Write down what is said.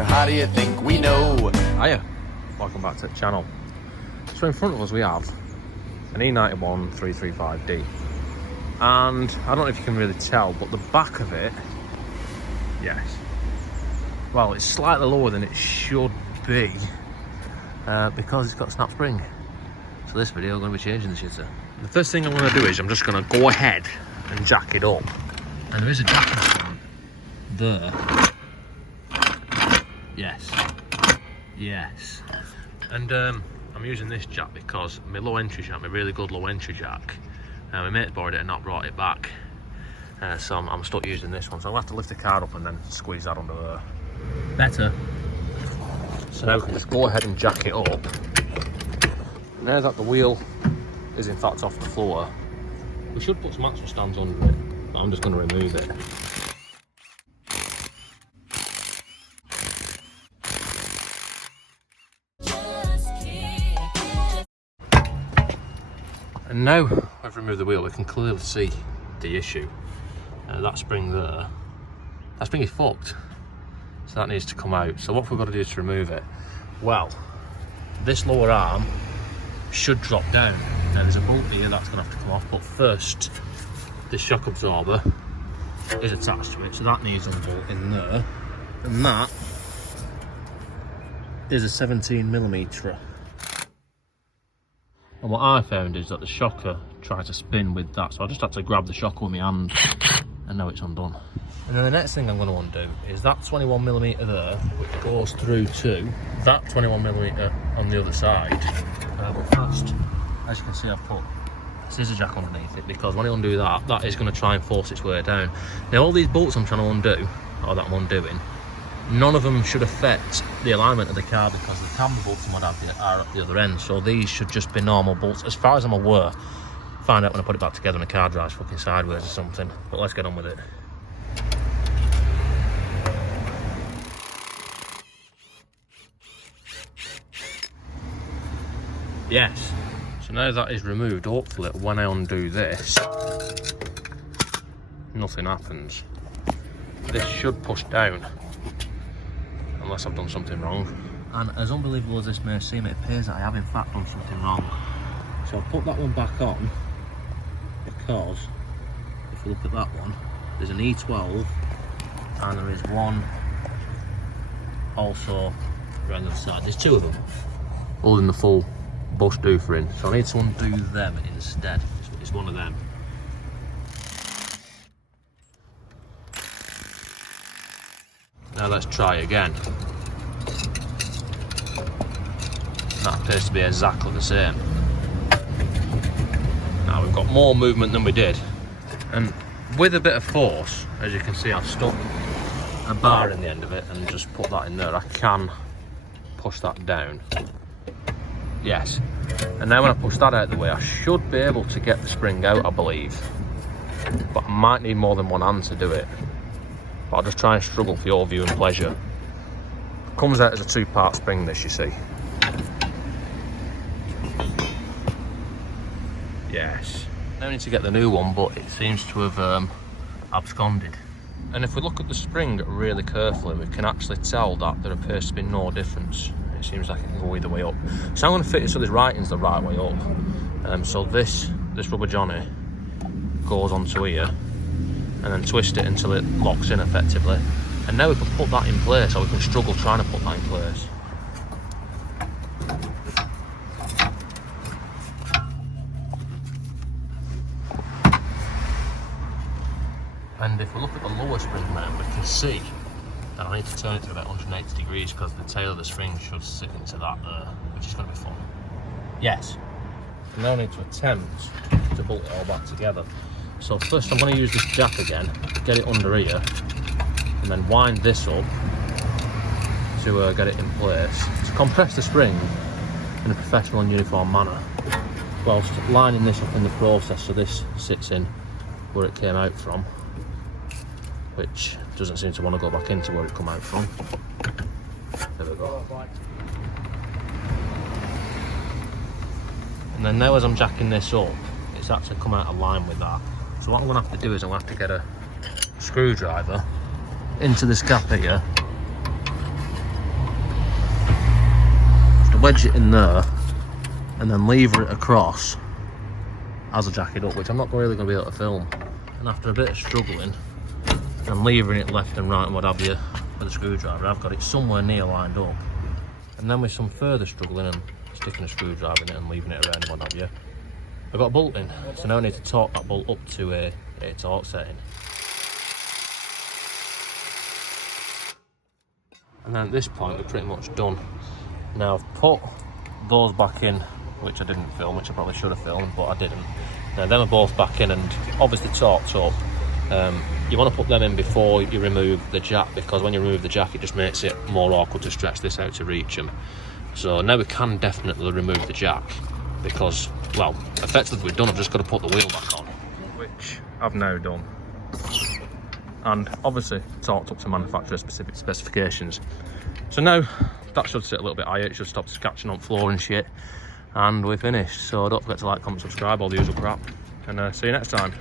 here, how do you think we know? Hiya, welcome back to the channel. So in front of us we have an E91 335D, and I don't know if you can really tell, but the back of it, yes, well, it's slightly lower than it should be because it's got a snap spring. So this video I'm going to be changing the shitter. The first thing I'm going to do is I'm just going to go ahead and jack it up, and there is a jack in front there. Yes, and I'm using this jack because my low entry jack, my really good low entry jack, my mate borrowed it and not brought it back, so I'm stuck using this one. So I'll have to lift the car up and then squeeze that under there. Better. So now we can just go ahead and jack it up. Now that the wheel is in fact off the floor, we should put some axle stands under it, but I'm just going to remove it. And now I've removed the wheel, we can clearly see the issue. That spring there, that spring is fucked, so that needs to come out. So what we've got to do to remove it? Well, this lower arm should drop down. Now there's a bolt here that's going to have to come off, but first this shock absorber is attached to it, so that needs unbolting there. And that is a 17mm. And what I found is that the shocker tried to spin with that, so I just had to grab the shocker with my hand, and now it's undone. And then the next thing I'm going to undo is that 21mm there, which goes through to that 21mm on the other side. But first, as you can see, I've put a scissor jack underneath it, because when I undo that, that is going to try and force its way down. Now all these bolts I'm trying to undo, or that I'm undoing, none of them should affect the alignment of the car, because the camber bolts and what have you are at the other end. So these should just be normal bolts, as far as I'm aware. Find out when I put it back together and the car drives fucking sideways or something. But let's get on with it. Yes. So now that is removed, hopefully when I undo this, nothing happens. This should push down, unless I've done something wrong. And as unbelievable as this may seem, it appears that I have in fact done something wrong. So I'll put that one back on, because if you look at that one, there's an E12 and there is one also around the other side. There's two of them holding the full bus doofer in, so I need to undo them instead. It's one of them. Now let's try again. That appears to be exactly the same. Now we've got more movement than we did, and with a bit of force, as you can see, I've stuck a bar in the end of it and just put that in there. I can push that down. Yes. And now when I push that out of the way, I should be able to get the spring out, I believe. But I might need more than one hand to do it. But I'll just try and struggle for your viewing pleasure. It comes out as a two-part spring, this, you see. Yes. Now I need to get the new one, but it seems to have absconded. And if we look at the spring really carefully, we can actually tell that there appears to be no difference. It seems like it can go either way up. So I'm going to fit it so this writing's the right way up. So this rubber johnny goes onto here, and then twist it until it locks in effectively. And now we can put that in place, or we can struggle trying to put that in place. And if we look at the lower spring now, we can see that I need to turn it to about 180 degrees, because the tail of the spring should sit into that there, which is going to be fun. Yes. I now need to attempt to bolt it all back together. So first I'm going to use this jack again, get it under here, and then wind this up to get it in place. To compress the spring in a professional and uniform manner, whilst lining this up in the process so this sits in where it came out from, which doesn't seem to want to go back into where it come out from. There we go. And then now as I'm jacking this up, it's actually come out of line with that. So what I'm going to have to do is I'm going to have to get a screwdriver into this gap here wedge it in there and then lever it across as a jacket up, which I'm not really going to be able to film. And after a bit of struggling and levering it left and right and what have you with a screwdriver, I've got it somewhere near lined up. And then with some further struggling and sticking a screwdriver in it and leaving it around and what have you, I've got a bolt in, so now I need to torque that bolt up to a torque setting. And then at this point we're pretty much done. Now I've put those back in, which I didn't film, which I probably should have filmed, but I didn't. Now them are both back in and obviously torqued up. You want to put them in before you remove the jack, because when you remove the jack it just makes it more awkward to stretch this out to reach them. So now we can definitely remove the jack, because, well, effectively we're done. I've just got to put the wheel back on, which I've now done. And obviously torqued up to manufacturer specific specifications. So now that should sit a little bit higher, it should stop scratching on floor and shit, and we're finished. So don't forget to like, comment, subscribe, all the usual crap, and see you next time.